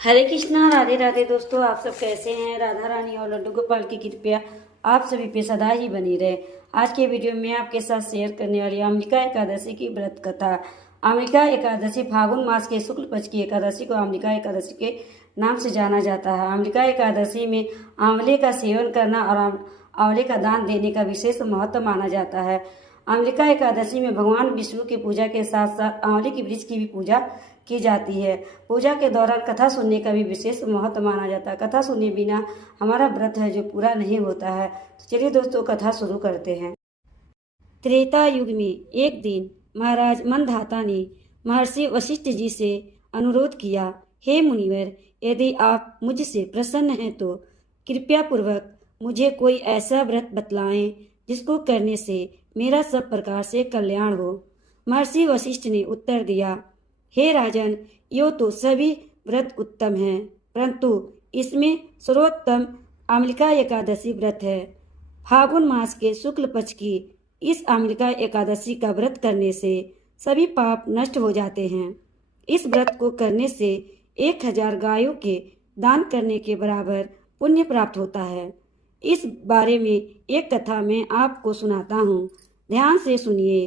हरे कृष्णा, राधे राधे। दोस्तों, आप सब कैसे हैं? राधा रानी और लड्डू गोपाल की कृपया आप सभी पे सदा ही बनी रहे। आज के वीडियो में आपके साथ शेयर करने वाली अम्बिका एकादशी की व्रत कथा। अम्बिका एकादशी फागुन मास के शुक्ल पक्ष की एकादशी को अम्बिका एकादशी के नाम से जाना जाता है। अम्बिका एकादशी में आंवले का सेवन करना और आंवले का दान देने का विशेष महत्व माना जाता है। अम्बिका एकादशी में भगवान विष्णु की पूजा के साथ साथ आंवले की वृक्ष की भी पूजा की जाती है। पूजा के दौरान कथा सुनने का भी विशेष महत्व माना जाता है। कथा सुने बिना हमारा व्रत है जो पूरा नहीं होता है। तो चलिए दोस्तों, कथा शुरू करते हैं। त्रेता युग में एक दिन महाराज मंधाता ने महर्षि वशिष्ठ जी से अनुरोध किया, हे मुनिवर, यदि आप मुझसे प्रसन्न हैं तो कृपया पूर्वक मुझे कोई ऐसा व्रत बतलाएं जिसको करने से मेरा सब प्रकार से कल्याण हो। महर्षि वशिष्ठ ने उत्तर दिया, हे राजन, यो तो सभी व्रत उत्तम हैं, परंतु इसमें सर्वोत्तम अम्बिका एकादशी व्रत है। फागुन मास के शुक्ल पक्ष की इस अम्बिका एकादशी का व्रत करने से सभी पाप नष्ट हो जाते हैं। इस व्रत को करने से 1000 गायों के दान करने के बराबर पुण्य प्राप्त होता है। इस बारे में एक कथा मैं आपको सुनाता हूँ, ध्यान से सुनिए।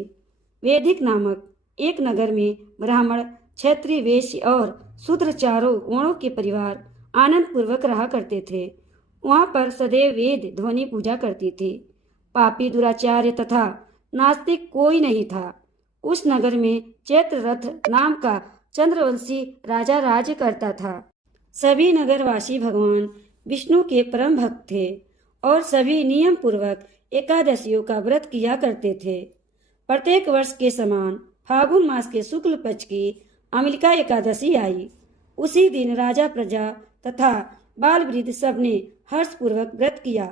वैदिक नामक एक नगर में ब्राह्मण, क्षत्रिय, वैश्य और शूद्र चारों वर्णों के परिवार आनंद पूर्वक रहा करते थे। वहां पर सदैव वेद ध्वनि पूजा करती थी। पापी, दुराचार्य तथा नास्तिक कोई नहीं था। उस नगर में चैत्ररथ नाम का चंद्रवंशी राजा राज्य करता था। सभी नगरवासी भगवान विष्णु के परम भक्त थे और सभी नियम पूर्वक एकादशियों का व्रत किया करते थे। प्रत्येक वर्ष के समान फागुन मास के शुक्ल पक्ष की अम्बिका एकादशी आई। उसी दिन राजा, प्रजा तथा बाल वृद्ध सबने हर्ष पूर्वक व्रत किया।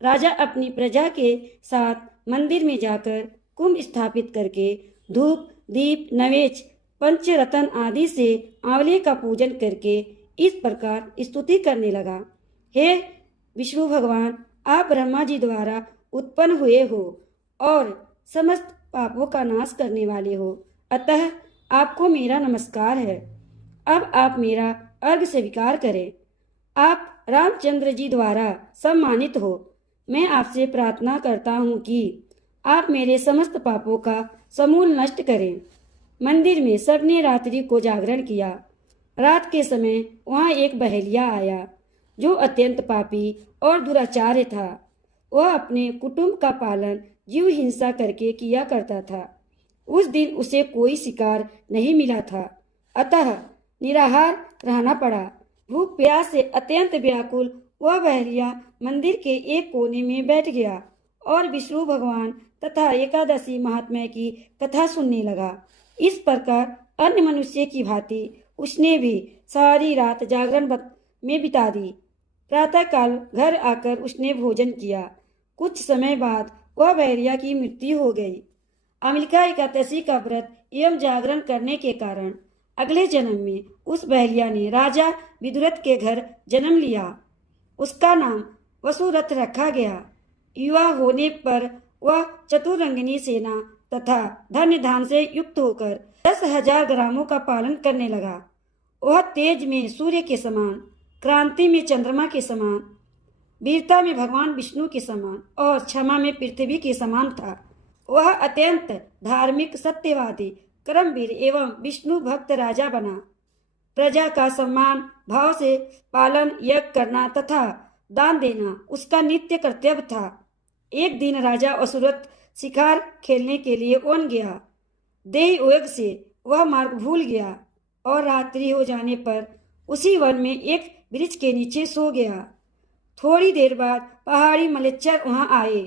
राजा अपनी प्रजा के साथ मंदिर में जाकर कुंभ स्थापित करके धूप, दीप, नवेच, पंचरत्न आदि से आंवले का पूजन करके इस प्रकार स्तुति करने लगा, हे विष्णु भगवान, आप ब्रह्मा जी द्वारा उत्पन्न हुए हो और समस्त पापों का नाश करने वाले हो, अतः आपको मेरा नमस्कार है। अब आप मेरा अर्घ्य स्वीकार करें। आप रामचंद्र जी द्वारा सम्मानित हो। मैं आपसे प्रार्थना करता हूँ कि आप मेरे समस्त पापों का समूल नष्ट करें। मंदिर में सबने रात्रि को जागरण किया। रात के समय वहाँ एक बहेलिया आया जो अत्यंत पापी और दुराचार्य था। वह अपने कुटुंब का पालन जीव हिंसा करके किया करता था। उस दिन उसे कोई शिकार नहीं मिला था, अतः निराहार रहना पड़ा। भूख प्यास से अत्यंत व्याकुल वह बहरिया मंदिर के एक कोने में बैठ गया और विष्णु भगवान तथा एकादशी महात्म्य की कथा सुनने लगा। इस प्रकार अन्य मनुष्य की भांति उसने भी सारी रात जागरण में बिता दी। प्रातःकाल घर आकर उसने भोजन किया। कुछ समय बाद वह बहरिया की मृत्यु हो गई। अम्बिका एकादशी का व्रत एवं जागरण करने के कारण अगले जन्म में उस बहलिया ने राजा विदुरथ के घर जन्म लिया। उसका नाम वसुरथ रखा गया। युवा होने पर वह चतुरंगिनी सेना तथा धन्य धान से युक्त होकर 10,000 ग्रामों का पालन करने लगा। वह तेज में सूर्य के समान, क्रांति में चंद्रमा के समान, वीरता में भगवान विष्णु के समान और क्षमा में पृथ्वी के समान था। वह अत्यंत धार्मिक, सत्यवादी, कर्मवीर एवं विष्णु भक्त राजा बना। प्रजा का सम्मान भाव से पालन, यज्ञ करना तथा दान देना उसका नित्य कर्तव्य था। एक दिन राजा वसुरथ शिकार खेलने के लिए वन गया। देह योग से वह मार्ग भूल गया और रात्रि हो जाने पर उसी वन में एक वृक्ष के नीचे सो गया। थोड़ी देर बाद पहाड़ी मलेच्छर वहां आए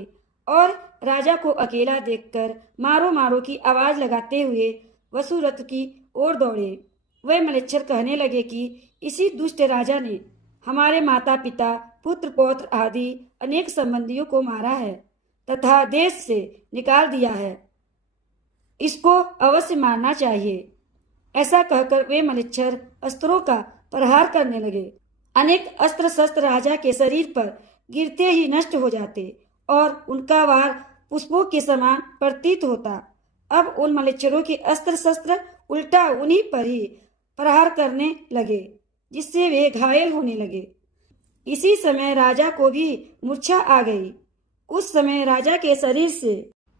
और राजा को अकेला देखकर मारो मारो की आवाज लगाते हुए वसुरथ की ओर दौड़े। वे मलेच्छर कहने लगे कि इसी दुष्ट राजा ने हमारे माता पिता, पुत्र पौत्र आदि अनेक संबंधियों को मारा है तथा देश से निकाल दिया है। इसको अवश्य मारना चाहिए। ऐसा कहकर वे मलेच्छर अस्त्रों का प्रहार करने लगे। अनेक अस्त्र शस्त्र राजा के शरीर पर गिरते ही नष्ट हो जाते और उनका वार पुष्पों के समान प्रतीत होता। अब उन मलेच्छरों के अस्त्र शस्त्र उल्टा उन्हीं पर ही प्रहार करने लगे। जिससे वे घायल होने लगे। इसी समय राजा को भी मूर्छा आ गई। उस समय राजा के शरीर से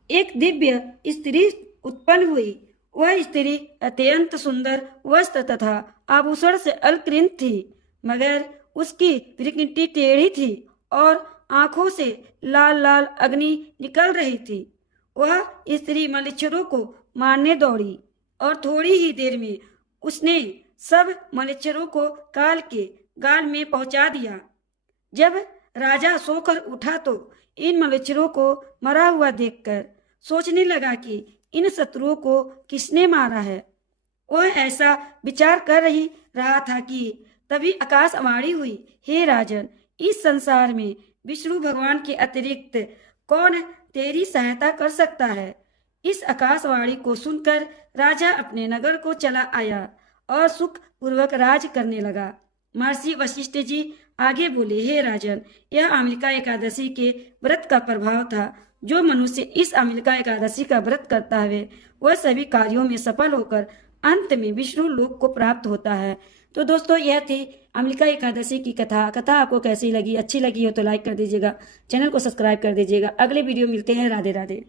एक दिव्य स्त्री उत्पन्न हुई। वह स्त्री अत्यंत सुंदर वस्त्र तथा आभूषण से अलंकृत थी, मगर उसकी प्रकृति टेढ़ी थी और आंखों से लाल लाल अग्नि निकल रही थी। वह स्त्री मलेच्छरों को मारने दौड़ी और थोड़ी ही देर में उसने सब मलेच्छरों को काल के गाल में पहुंचा दिया। जब राजा सोकर उठा तो इन मलेच्छरों को मरा हुआ देखकर सोचने लगा कि इन शत्रुओं को किसने मारा है। वह ऐसा विचार कर ही रहा था कि तभी आकाशवाणी हुई, हे राजन, इस संसार में विष्णु भगवान के अतिरिक्त कौन तेरी सहायता कर सकता है। इस आकाशवाणी को सुनकर राजा अपने नगर को चला आया और सुख पूर्वक राज करने लगा। महर्षि वशिष्ठ जी आगे बोले, हे राजन, यह आमिलका एकादशी के व्रत का प्रभाव था। जो मनुष्य इस आमिलका एकादशी का व्रत करता है वह सभी कार्यों में सफल होकर अंत में विष्णु लोक को प्राप्त होता है। तो दोस्तों, यह थी आमिलका एकादशी की कथा आपको कैसी लगी? अच्छी लगी हो तो लाइक कर दीजिएगा, चैनल को सब्सक्राइब कर दीजिएगा। अगले वीडियो मिलते हैं। राधे राधे।